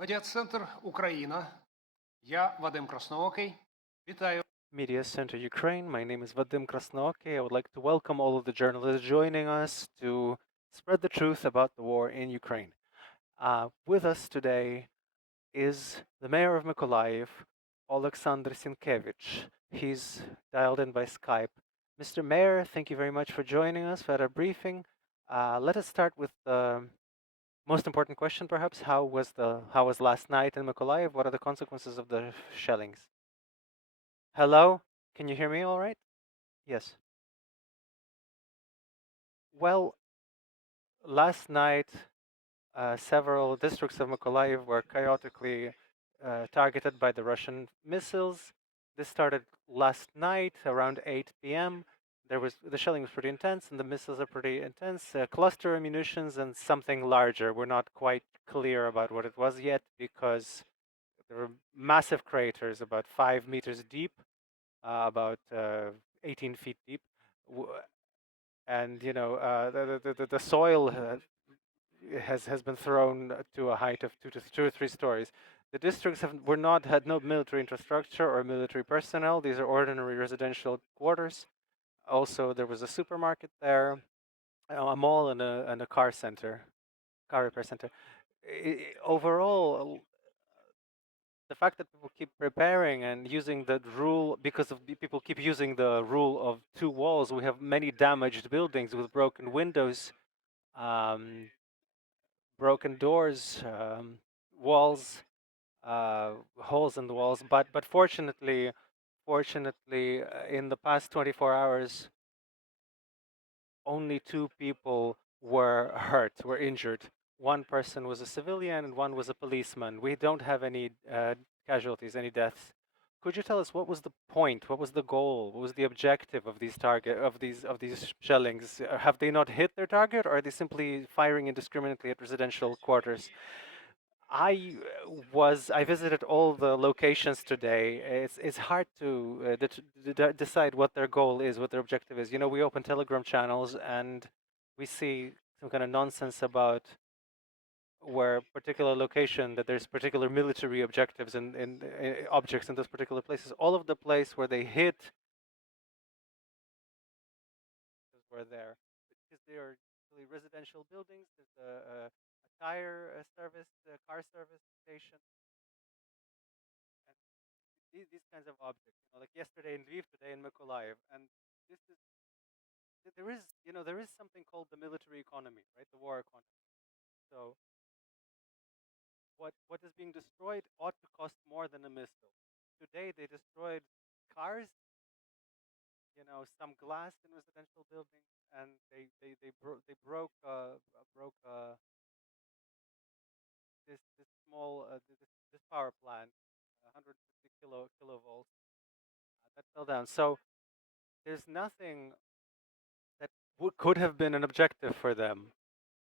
Медіацентр Україна. Я Вадим Красноокий. Вітаю. Медіацентру Ukraine. My name is Vadim Krasnoky. I would like to welcome all of the journalists joining us to spread the truth about the war in Ukraine. With us today is the mayor of Mykolaiv, Oleksandr Sienkevych. He's dialed in by Skype. Mr. Mayor, thank you very much for joining us for our briefing. Let us start with the most important question, perhaps. How was last night in Mykolaiv? What are the consequences of the shellings? Hello? Can you hear me all right? Yes. Well, last night, several districts of Mykolaiv were chaotically targeted by the Russian missiles. This started last night around 8 p.m. The shelling was pretty intense, and the missiles are pretty intense. Cluster ammunitions and something larger. We're not quite clear about what it was yet because there were massive craters, about 5 meters deep, about 18 feet deep, and the soil has been thrown to a height of 2 or 3 stories. The districts had no military infrastructure or military personnel. These are ordinary residential quarters. Also, there was a supermarket there, a mall, and a car repair center. Overall, the fact that people keep preparing and using the rule, because of people keep using the rule of 2 walls, we have many damaged buildings with broken windows, broken doors, walls, holes in the walls. But fortunately, in the past 24 hours, only 2 people were injured. One person was a civilian and one was a policeman. We don't have any casualties, any deaths. Could you tell us what was the point? What was the goal? What was the objective of these shellings? Have they not hit their target, or are they simply firing indiscriminately at residential quarters? I visited all the locations today. It's hard to decide what their goal is, what their objective is. We open Telegram channels and we see some kind of nonsense about where particular location that there's particular military objectives and objects in those particular places. All of the place where they hit were there because they are really residential buildings. There's a tire service, car service station, and these kinds of objects. Like yesterday in Lviv, today in Mykolaiv, and this is there is something called the military economy, right? The war economy. So what is being destroyed ought to cost more than a missile. Today they destroyed cars, some glass in residential buildings, and they broke this small this power plant, 150 kilovolts, that fell down. So there's nothing that could have been an objective for them.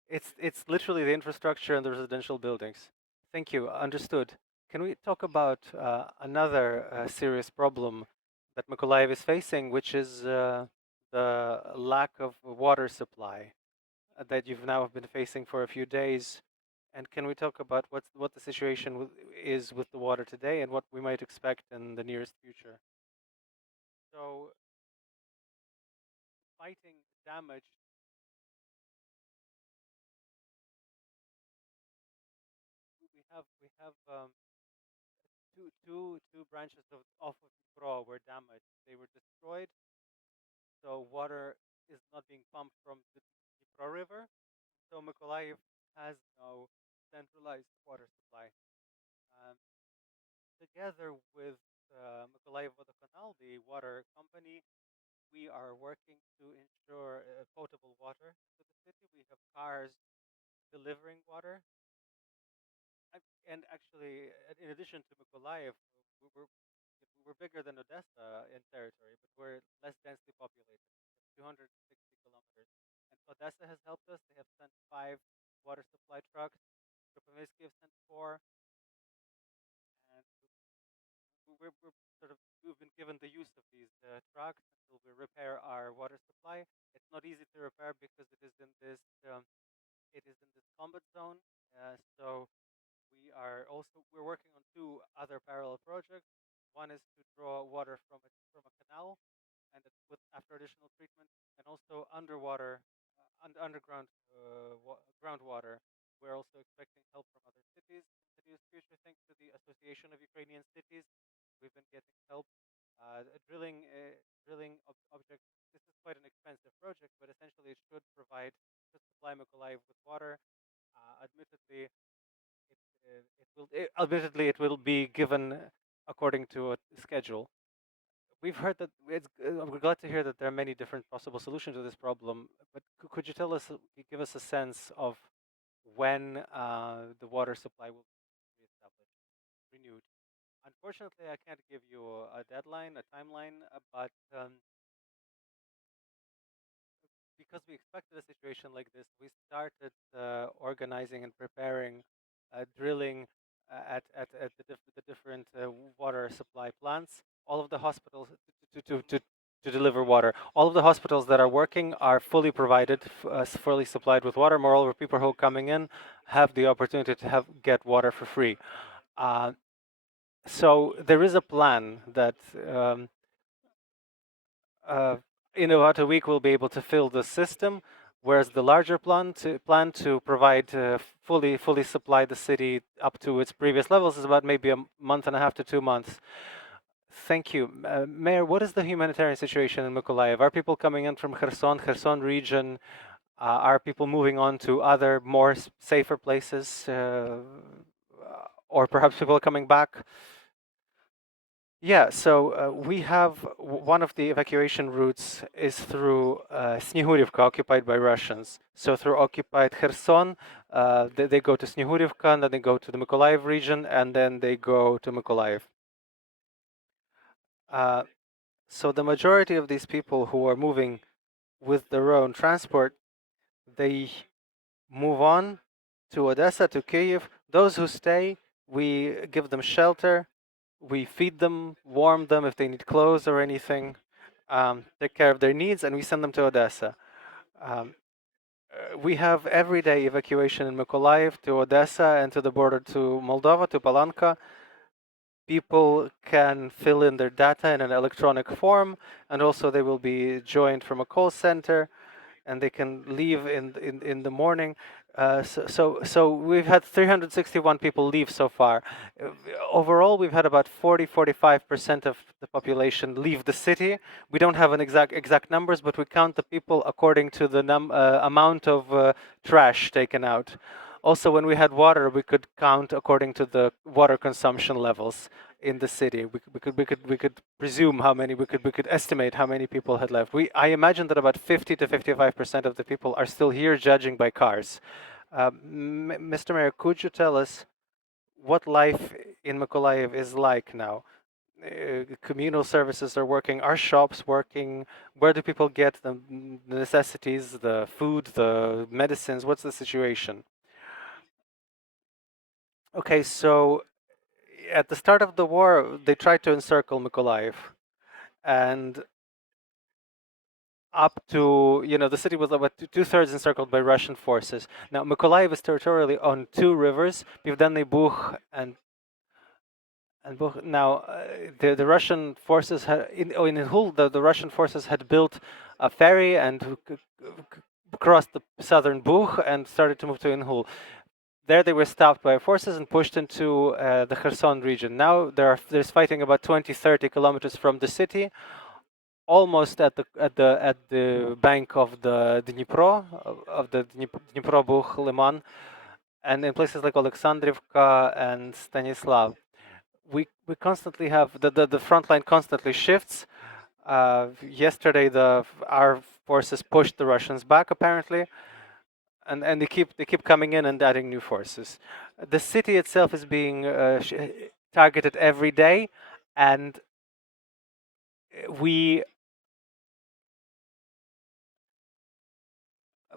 It's literally the infrastructure and the residential buildings. Thank you. Understood. Can we talk about another serious problem that Mykolaiv is facing, which is the lack of water supply that you've now been facing for a few days? And can we talk about what the situation is with the water today and what we might expect in the nearest future? So, fighting damage. We have two branches off of Dnipro were damaged. They were destroyed. So water is not being pumped from the Dnipro River. So Mykolaiv has no centralized water supply. Um, Together with Mykolaiv Vodokanal, the water company, we are working to ensure potable water to the city. We have cars delivering water. And actually, in addition to Mykolaiv, we're, we're bigger than Odessa in territory, but we're less densely populated. 260 kilometers. And Odessa has helped us. They have sent 5 water supply trucks. Kropyvnytsky have sent 4. And we've been given the use of these trucks until we repair our water supply. It's not easy to repair because it is in this combat zone. So we're working on two other parallel projects. One is to draw water from a canal, and after additional treatment, and also underwater, underground groundwater. We're also expecting help from other cities. In the near future, thanks to the Association of Ukrainian Cities, we've been getting help. Drilling object. This is quite an expensive project, but essentially it should supply Mykolaiv with water. Admittedly, admittedly, it will be given according to a schedule. We've heard that we're glad to hear that there are many different possible solutions to this problem. But could you tell us, give us a sense of when the water supply will be reestablished, renewed? Unfortunately, I can't give you a deadline, a timeline, but because we expected a situation like this, we started organizing and preparing drilling at the different water supply plants. All of the hospitals to deliver water. All of the hospitals that are working are fully provided, fully supplied with water. Moreover, people who are coming in have the opportunity to get water for free. So there is a plan that in about a week we'll be able to fill the system, whereas the larger plan to provide fully supply the city up to its previous levels is about maybe a month and a half to 2 months. Thank you. Mayor, what is the humanitarian situation in Mykolaiv? Are people coming in from Kherson region? Are people moving on to other more safer places? Or perhaps people are coming back? Yeah, so we have one of the evacuation routes is through Snehurivka, occupied by Russians. So through occupied Kherson, they go to Snehurivka, and then they go to the Mykolaiv region, and then they go to Mykolaiv. So the majority of these people who are moving with their own transport, they move on to Odessa, to Kyiv. Those who stay, we give them shelter. We feed them, warm them if they need clothes or anything, take care of their needs, and we send them to Odessa. We have everyday evacuation in Mykolaiv to Odessa and to the border to Moldova, to Palanka. People can fill in their data in an electronic form, and also they will be joined from a call center, and they can leave in the morning. So we've had 361 people leave so far. Overall, we've had about 45% of the population leave the city. We don't have an exact numbers, but we count the people according to the amount of trash taken out. Also, when we had water, we could count according to the water consumption levels in the city. We could presume how many, we could estimate how many people had left. I imagine that about 50 to 55% of the people are still here, judging by cars. Mr. Mayor, could you tell us what life in Mykolaiv is like now? Communal services are working. Are shops working? Where do people get the necessities, the food, the medicines? What's the situation? Okay, so at the start of the war, they tried to encircle Mykolaiv, and up to, the city was about two-thirds encircled by Russian forces. Now, Mykolaiv is territorially on two rivers, Pivdenny Bug and Bug. Now, the Russian forces had, in Inhul, the Russian forces had built a ferry and crossed the southern Bug and started to move to Inhul. There they were stopped by forces and pushed into the Kherson region. Now there's fighting about 20-30 kilometers from the city, almost at the bank of the Dnipro, of the Dnipro-Bug Liman, and in places like Oleksandrivka and Stanislav. We constantly have the front line constantly shifts. Yesterday our forces pushed the Russians back, apparently. And they keep coming in and adding new forces. The city itself is being targeted every day, and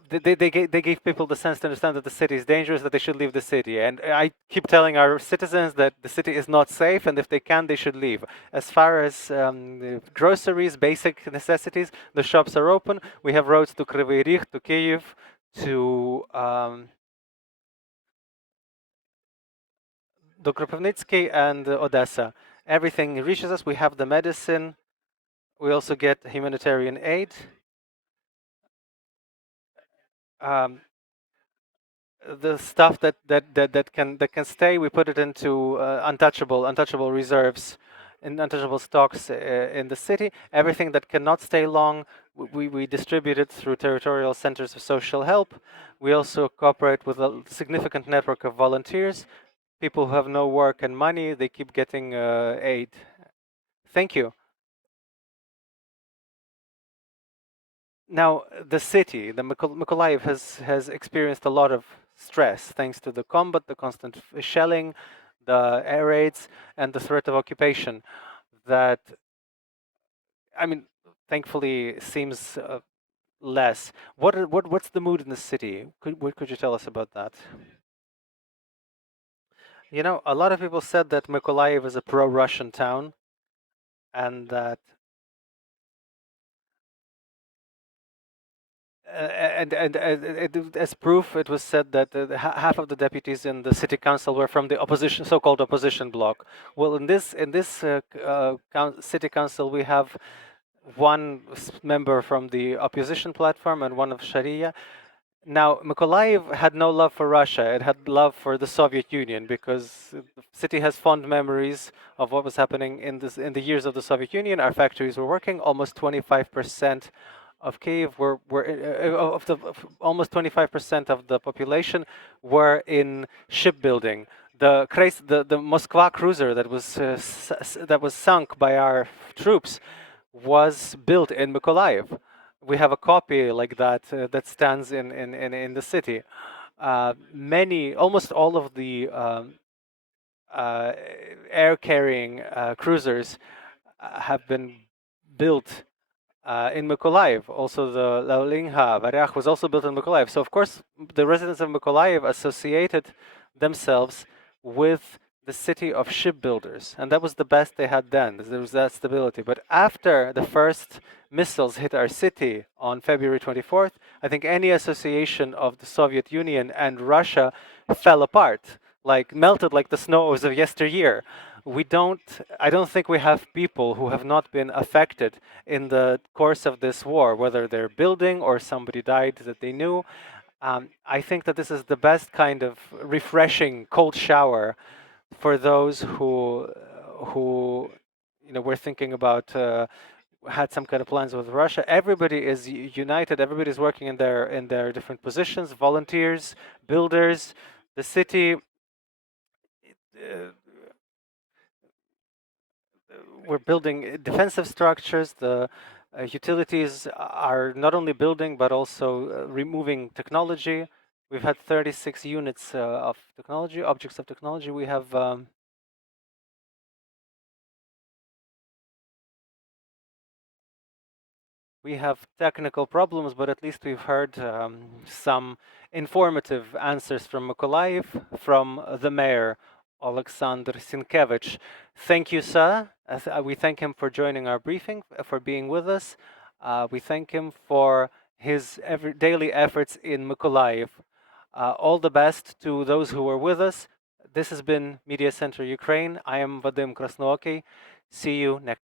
they gave people the sense to understand that the city is dangerous, that they should leave the city. And I keep telling our citizens that the city is not safe, and if they can, they should leave. As far as groceries, basic necessities, the shops are open. We have roads to Kryvyi Rih, to Kyiv, to do Kropivnitsky and Odessa. Everything reaches us. We have the medicine. We also get humanitarian aid. Um, the stuff that can stay, we put it into untouchable reserves, in untouchable stocks in the city. Everything that cannot stay long, we distribute it through territorial centers of social help. We also cooperate with a significant network of volunteers. People who have no work and money, they keep getting aid. Thank you. Now, the city, the Mykolaiv, has experienced a lot of stress thanks to the combat, the constant shelling, the air raids, and the threat of occupation. That, I mean, thankfully seems less. What's the mood in the city? What could you tell us about that? You know, a lot of people said that Mykolaiv is a pro-Russian town, and that as proof, it was said that half of the deputies in the city council were from the opposition, so-called opposition bloc. Well, in this city council, we have one member from the opposition platform and one of Sharia. Now, Mykolaiv had no love for Russia; it had love for the Soviet Union, because the city has fond memories of what was happening in the years of the Soviet Union. Our factories were working. Almost 25% of Kiev of almost 25% of the population were in shipbuilding. The Moskva cruiser that was sunk by our troops was built in Mykolaiv. We have a copy like that that stands in the city. Almost all of the uh, air carrying cruisers have been built in Mykolaiv. Also, the Laulinha, Varyach was also built in Mykolaiv. So, of course, the residents of Mykolaiv associated themselves with the city of shipbuilders. And that was the best they had then. There was that stability. But after the first missiles hit our city on February 24th, I think any association of the Soviet Union and Russia fell apart, like melted like the snows of yesteryear. I don't think we have people who have not been affected in the course of this war, whether they're building or somebody died that they knew. I think that this is the best kind of refreshing cold shower for those who were thinking about had some kind of plans with Russia. Everybody is united. Everybody is working in their different positions. Volunteers, builders, the city. We're building defensive structures. The utilities are not only building but also removing technology. We've had 36 units of technology, objects of technology. We have technical problems, but at least we've heard some informative answers from Mykolaiv, from the mayor, Oleksandr Sienkevych. Thank you, sir. We thank him for joining our briefing, for being with us. We thank him for his daily efforts in Mykolaiv. All the best to those who were with us. This has been Mediacentru Ukraine. I am Vadim Krasnookий. See you next.